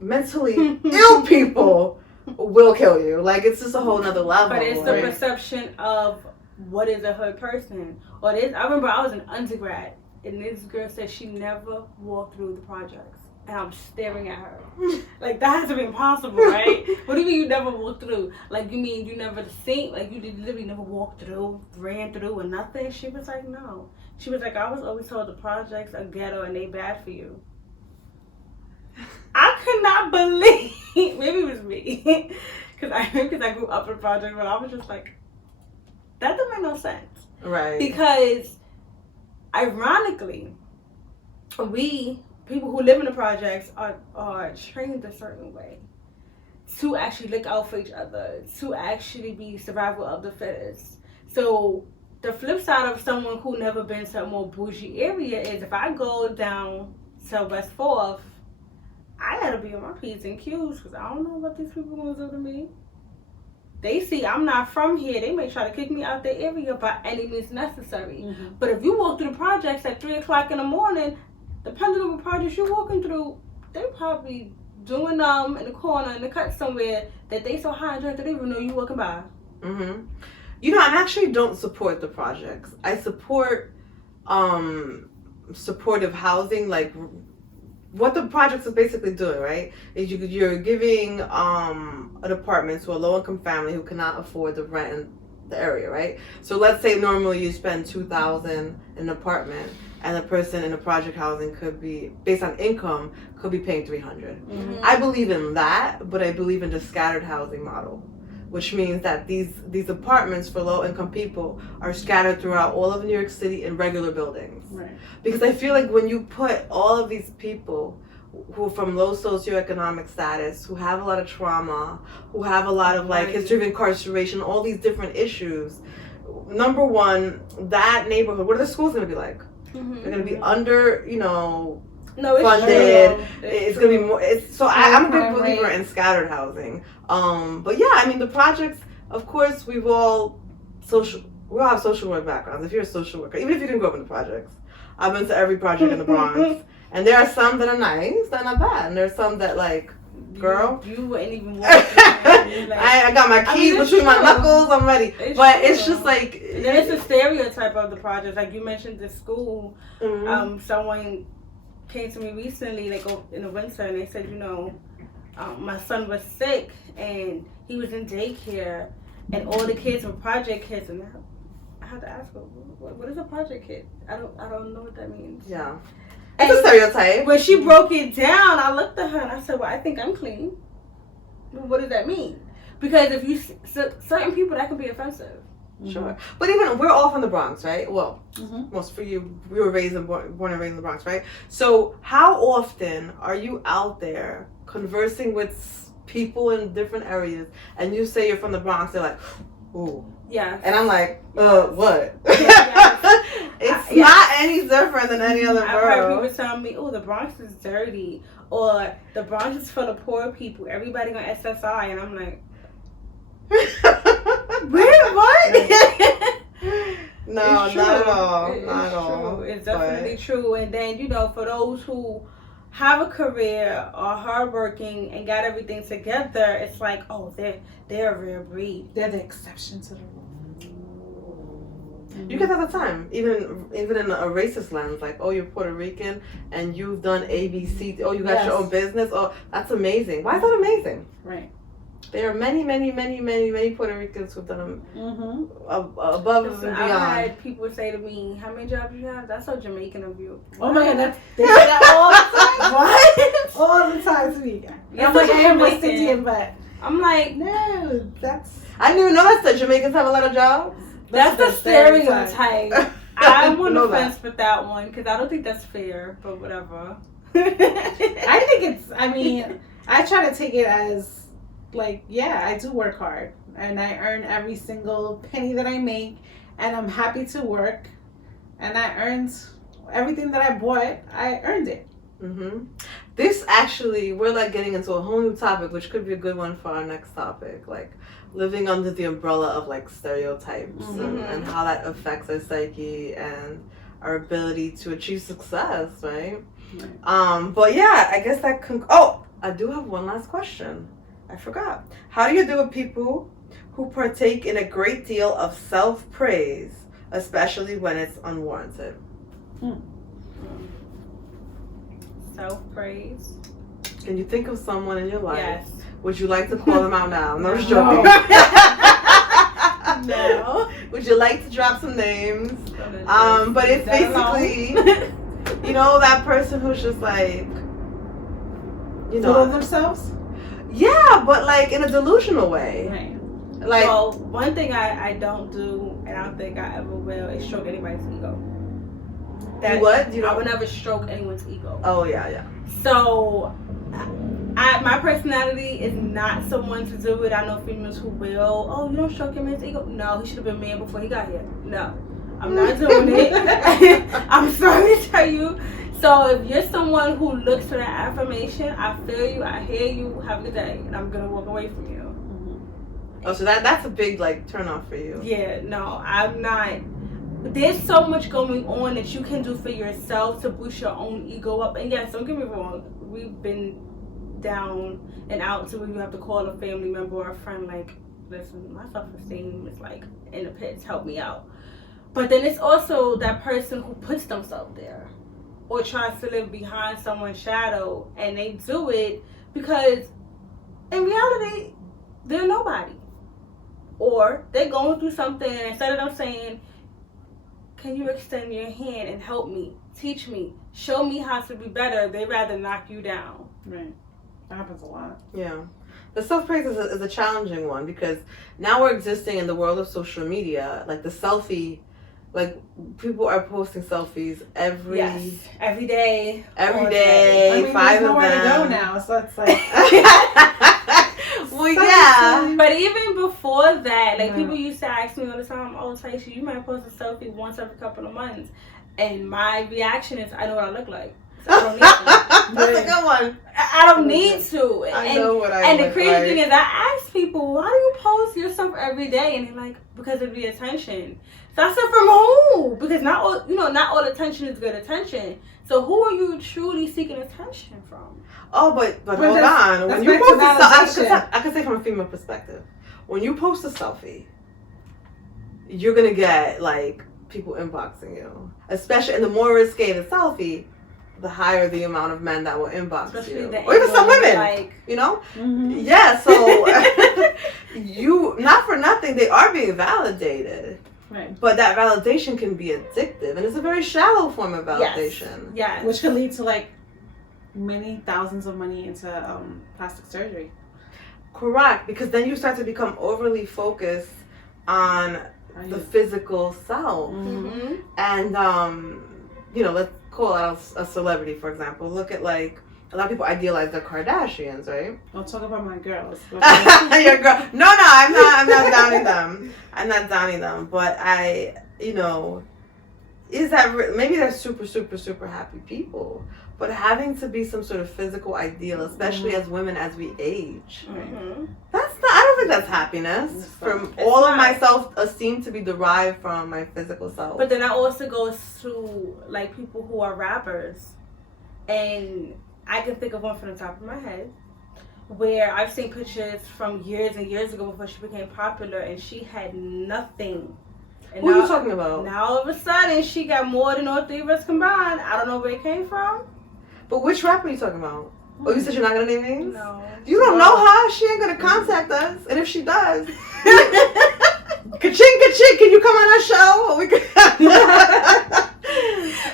Mentally ill people will kill you. Like, it's just a whole nother level. But it's the perception of what is a hood person? Or this, I remember I was an undergrad, and this girl said she never walked through the projects. And I'm staring at her. Like, that has to be impossible, right? What do you mean you never walked through? Like, you mean you never seen, like, you literally never walked through, ran through, or nothing? She was like, no. She was like, I was always told the projects are ghetto and they bad for you. I could not believe, maybe it was me, because I grew up in projects, but I was just like, that doesn't make no sense. Right. Because, ironically, people who live in the projects are trained a certain way to actually look out for each other, to actually be survival of the fittest. So the flip side of someone who never been to a more bougie area is if I go down to West 4th, I gotta be on my P's and Q's because I don't know what these people gonna do to me. They see I'm not from here, they may try to kick me out their area by any means necessary. Mm-hmm. But if you walk through the projects at 3 o'clock in the morning, depending on what projects you're walking through, they probably doing in the corner in the cut somewhere that they so high and dry that they don't even know you walking by. Mm-hmm. You know, I actually don't support the projects. I support supportive housing, like what the projects is basically doing, right? Is you're giving an apartment to a low-income family who cannot afford the rent in the area, right? So let's say normally you spend $2,000 in an apartment, and the person in the project housing could be, based on income, could be paying $300. Mm-hmm. I believe in that, but I believe in the scattered housing model, which means that these apartments for low-income people are scattered throughout all of New York City in regular buildings. Right. Because I feel like when you put all of these people who are from low socioeconomic status, who have a lot of trauma, who have a lot of like history of incarceration, all these different issues, number one, that neighborhood, what are the schools going to be like? Mm-hmm. They're going to be under, funded. It's going to be more. I'm a big believer in scattered housing. But yeah, I mean, the projects, of course, we all have social work backgrounds. If you're a social worker, even if you didn't grow up in the projects, I've been to every project in the Bronx. And there are some that are nice, that are not bad. And there's some that, like, girl. You wouldn't even walk in. Like, I got my keys between my knuckles. I'm ready. It's just like. And then it's a stereotype of the project. Like you mentioned the school. Mm-hmm. Someone came to me recently, like in the winter, and they said, my son was sick and he was in daycare, and all the kids were project kids. And I had to ask her, what is a project kid? I don't know what that means. Yeah. It's a stereotype. When she broke it down, I looked at her and I said, well, I think I'm clean. What does that mean? Because if you certain people, that can be offensive. Sure. Mm-hmm. But even, we're all from the Bronx, right? Well, most for you, we were born and raised in the Bronx, right? So how often are you out there conversing with people in different areas and you say you're from the Bronx, they're like, ooh. Yeah. And I'm like, what? It's not any different than any other borough. I've heard people telling me, oh, the Bronx is dirty, or the Bronx is full of poor people. Everybody on SSI, and I'm like, what? No, not at all. Not at all. It's definitely true. And then, for those who have a career or hardworking and got everything together, it's like, oh, they're a rare breed. They're the exception to the rule. You get that all the time, even in a racist lens, like, oh, you're Puerto Rican and you've done A, B, C. Oh, you got your own business. Oh, that's amazing. Why is that amazing? Right. There are many, many, many, many, many Puerto Ricans who've done above and beyond. I've had people say to me, "How many jobs you have?" That's so Jamaican of you. Oh my God, they say that all the time. What? All the time to me. I'm like, I am West Indian, but I'm like, no, that's. I didn't even know that Jamaicans have a lot of jobs. That's the stereotype. I'm on the fence with that one because I don't think that's fair, but whatever. I try to take it as, like, yeah, I do work hard and I earn every single penny that I make, and I'm happy to work, and I earned everything that I bought. I earned it. Mm-hmm. This actually, we're like getting into a whole new topic, which could be a good one for our next topic, like living under the umbrella of like stereotypes and how that affects our psyche and our ability to achieve success, right? But yeah, I guess that I do have one last question. I forgot. How do you deal with people who partake in a great deal of self-praise, especially when it's unwarranted. Self-praise. Can you think of someone in your life? Yes. Would you like to call them out now? No, just joking. No. Would you like to drop some names? But it's basically, you know, that person who's just like, you Full of know, themselves. yeah, but like in a delusional way. Right. Like, well, one thing I don't do, and I don't think I ever will, is stroke anybody's ego. you what? You I know? would never stroke anyone's ego. Oh yeah. So, my personality is not someone to do it. I know females who will. Oh, you don't stroke your man's ego? No, he should have been a man before he got here. No, I'm not doing it. I'm sorry to tell you. So if you're someone who looks for that affirmation, I feel you, I hear you, have a good day, and I'm gonna walk away from you. Oh, so that's a big like turn off for you. Yeah, no, I'm not. There's so much going on that you can do for yourself to boost your own ego up. And yes, don't get me wrong, we've been down and out to where you have to call a family member or a friend like, listen, my self-esteem is like in the pits, help me out. But then it's also that person who puts themselves there or tries to live behind someone's shadow, and they do it because in reality they're nobody, or they're going through something, and instead of them saying, can you extend your hand and help me, teach me, show me how to be better, they rather knock you down. Right. That happens a lot. Yeah. The self-praise is a challenging one because now we're existing in the world of social media. Like the selfie, like people are posting selfies every day. Every day, I mean, 5 there's of nowhere to them. go now, so it's like. Well, yeah. But even before that, like Yeah. people used to ask me all the time, oh, Taisha, you might post a selfie once every couple of months. And my reaction is, I know what I look like. So I don't need to. That's a good one. I don't need to. I know what I And the look crazy like. thing is, I ask people, why do you post yourself every day? And they're like, because of the attention. So I said, from who? Because not all attention is good attention. So who are you truly seeking attention from? Oh, but hold that's- on. that's When you back post to a validation. I can say from a female perspective, when you post a selfie, you're gonna get like people inboxing you. Especially, and the more risque the selfie, the higher the amount of men that will inbox Especially you, the or even some angle, women. like, You know, Mhm. yeah. So you, not for nothing, they are being validated. Right. But that validation can be addictive, and it's a very shallow form of validation. yes. Which could lead to like many thousands of money into plastic surgery. Correct, because then you start to become overly focused on the physical self. Mm-hmm. And you know, let's call out a celebrity, for example. Look at like a lot of people idealize the Kardashians, right? Don't talk about my girls. Your girl. No, I'm not downing them. I'm not downing them, but is that maybe they're super, super, super happy people, but having to be some sort of physical ideal, especially as women as we age, Mm-hmm. that's not. I don't think that's happiness. All of my self-esteem to be derived from my physical self. But then that also goes to like people who are rappers, and I can think of one from the top of my head where I've seen pictures from years and years ago before she became popular, and she had nothing. And Who are you talking about? Now all of a sudden she got more than all three of us combined. I don't know where it came from. But which rapper are you talking about? Oh, you said you're not gonna name names? No. You don't know her. She ain't gonna contact us. And if she does, ka-ching, ka-ching, can you come on our show? We can...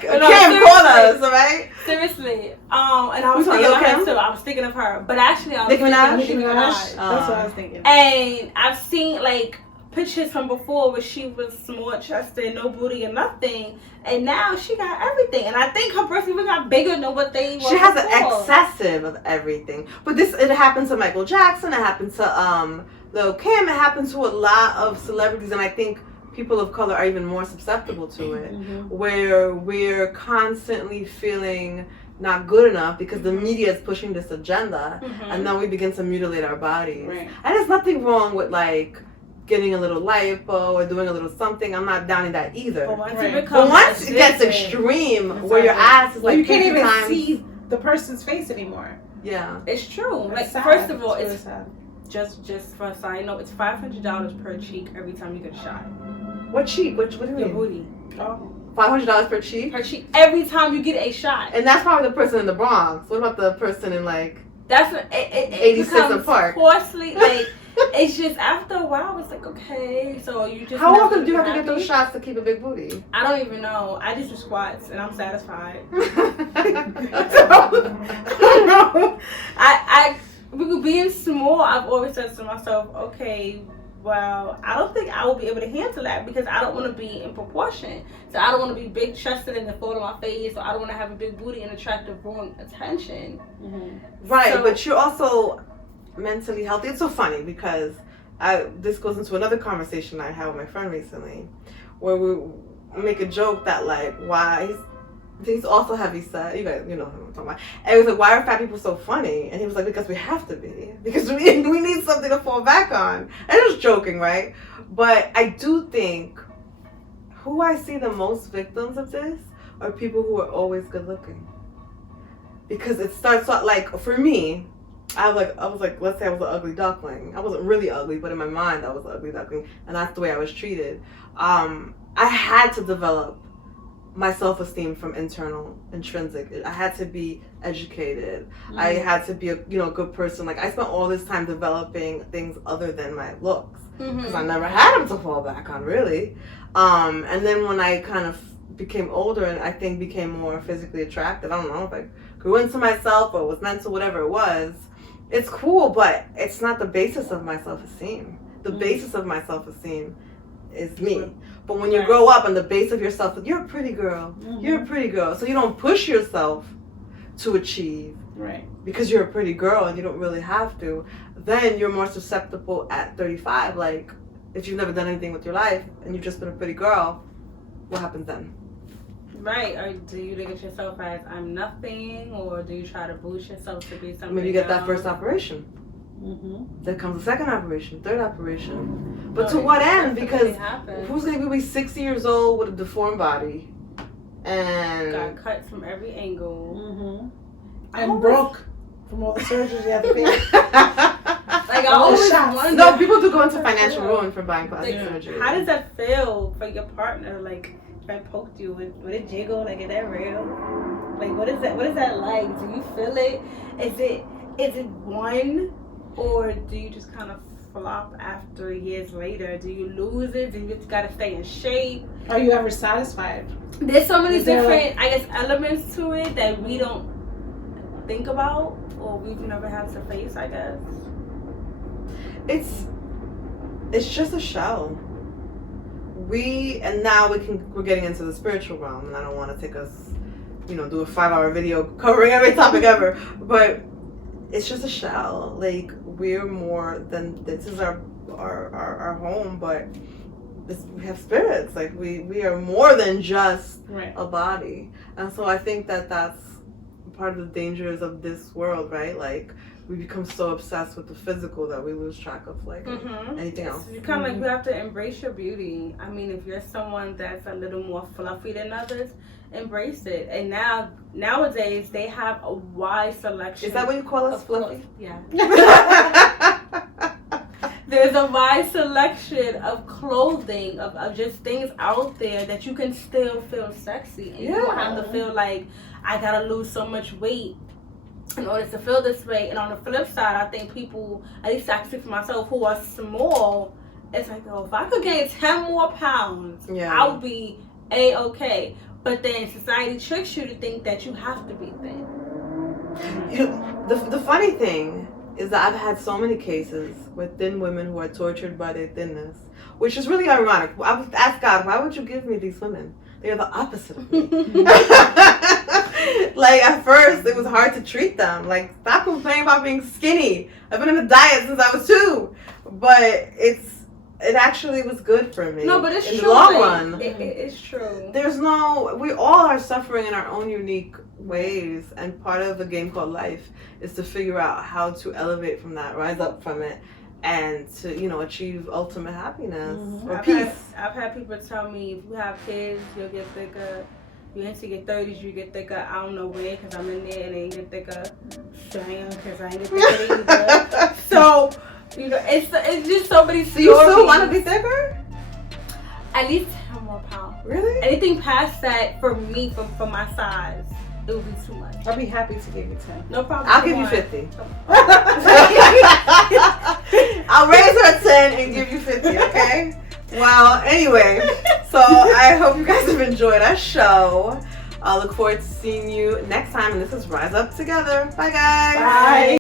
Kim, call us, all right? Seriously. And I was Who's thinking of Lil' her Kim? too. I was thinking of her. But actually I was Nicki Minaj? Nicki thinking Minaj. That's what I was thinking. And I've seen like pictures from before where she was small chested, no booty and nothing, and now she got everything. And I think her breasts even got bigger than what they were. She has an before. excessive of everything. But it happened to Michael Jackson, it happened to Lil' Kim, it happened to a lot of celebrities, and I think people of color are even more susceptible to it, where we're constantly feeling not good enough because the media is pushing this agenda, and then we begin to mutilate our bodies. Right. And there's nothing wrong with like getting a little lipo or doing a little something. I'm not downing that either. But once Right. it becomes But once it gets addictive, extreme, where your ass is Well, like you can't 50 even times, see the person's face anymore. yeah. it's true. It's Like sad. first of all, really it's sad. just for a side note, it's $500 per cheek every time you get a shot. What cheek? What do you Your mean? booty. Oh. $500 per cheek? Per cheek every time you get a shot. And that's probably the person in the Bronx. What about the person in like That's it 86 becomes and Park? costly. Like it's just after a while, it's like okay, so you just. How never often do you be have to get those happy. shots to keep a big booty? I don't even know. I just do squats and I'm satisfied. I being small, I've always said to myself, okay, well, I don't think I will be able to handle that because I don't want to be in proportion. So I don't want to be big chested and the fold on my face, or I don't want to have a big booty and attract the wrong attention. Right, So- but you're also mentally healthy. It's so funny because this goes into another conversation I had with my friend recently, where we make a joke that like, why he's also heavy set. You guys, you know who I'm talking about. And he was like, why are fat people so funny? And he was like, because we have to be. Because we need something to fall back on. And I was joking, right? But I do think who I see the most victims of this are people who are always good looking. Because it starts out like, for me, I was like, let's say I was an ugly duckling. I wasn't really ugly, but in my mind I was an ugly duckling. And that's the way I was treated. I had to develop my self-esteem from intrinsic. I had to be educated. I had to be a good person. Like I spent all this time developing things other than my looks because I never had them to fall back on really. And then when I kind of became older and I think became more physically attractive, I don't know if I grew into myself or was mental, whatever it was. It's cool, but it's not the basis of my self-esteem. The basis of my self-esteem is me. But when you grow up and the base of yourself, you're a pretty girl. You're a pretty girl. So you don't push yourself to achieve. Right. Because you're a pretty girl and you don't really have to. Then you're more susceptible at 35. Like, if you've never done anything with your life and you've just been a pretty girl, what happens then? Right. Or do you look at yourself as I'm nothing, or do you try to boost yourself to be something? Maybe you get that else? first operation. Then comes the second operation, third operation. But No, to what it end? definitely Because happens. who's going to be 60 years old with a deformed body? And Got cut from every angle. And broke from all the surgeries you had to pay. Like I All the always shots. wonder. no, people do go into financial ruin for buying plastic Like, surgery. how does that feel for your partner? Like, if I poked you, would it jiggle? Like, is that real? Like, what is that? What is that like? Do you feel it? Is it one, or do you just kind of flop after years later? Do you lose it? Do you just gotta stay in shape? Are you ever satisfied? There's so many Is there, different, I guess, elements to it that we don't think about, or we've never had to face, I guess. It's just a shell. Now we're getting into the spiritual realm, and I don't want to take us, do a 5-hour video covering every topic ever, but it's just a shell. Like, we're more than, this is our home, but we have spirits. Like, we are more than just a body. And so I think that that's part of the dangers of this world, right? Like, we become so obsessed with the physical that we lose track of like anything else. You kind of like, you have to embrace your beauty. I mean, if you're someone that's a little more fluffy than others, embrace it. And nowadays they have a wide selection. Is that what you call us, fluffy? Yeah. There's a wide selection of clothing, of just things out there that you can still feel sexy. And you don't have to feel like I gotta lose so much weight in order to feel this way. And on the flip side, I think people, at least I can speak for myself, who are small, it's like, oh, if I could gain 10 more pounds, I would be A-okay. But then society tricks you to think that you have to be thin. The funny thing is that I've had so many cases with thin women who are tortured by their thinness, which is really ironic. I would ask God, why would you give me these women? They are the opposite of me. Like, at first, it was hard to treat them. Like, stop complaining about being skinny. I've been on a diet since I was 2. But it actually was good for me. No, but it's in true. the long like, run. It's true. We all are suffering in our own unique ways. And part of the game called life is to figure out how to elevate from that, rise up from it, and to, achieve ultimate happiness or peace. I've had people tell me, if you have kids, you'll get thicker. You into your 30s, you get thicker. I don't know where, because I'm in there and they ain't get thicker. Damn, because I ain't get thicker either. So, You know, it's just so many stories. Do you still want to be thicker? At least 10 more pounds. Really? Anything past that for me, for my size, it would be too much. I'll be happy to give you 10. No problem. I'll give you 50. I'll raise her 10 and give you 50, okay? Well, anyway, so I hope you guys have enjoyed our show. I look forward to seeing you next time. And this is Rise Up Together. Bye, guys. Bye.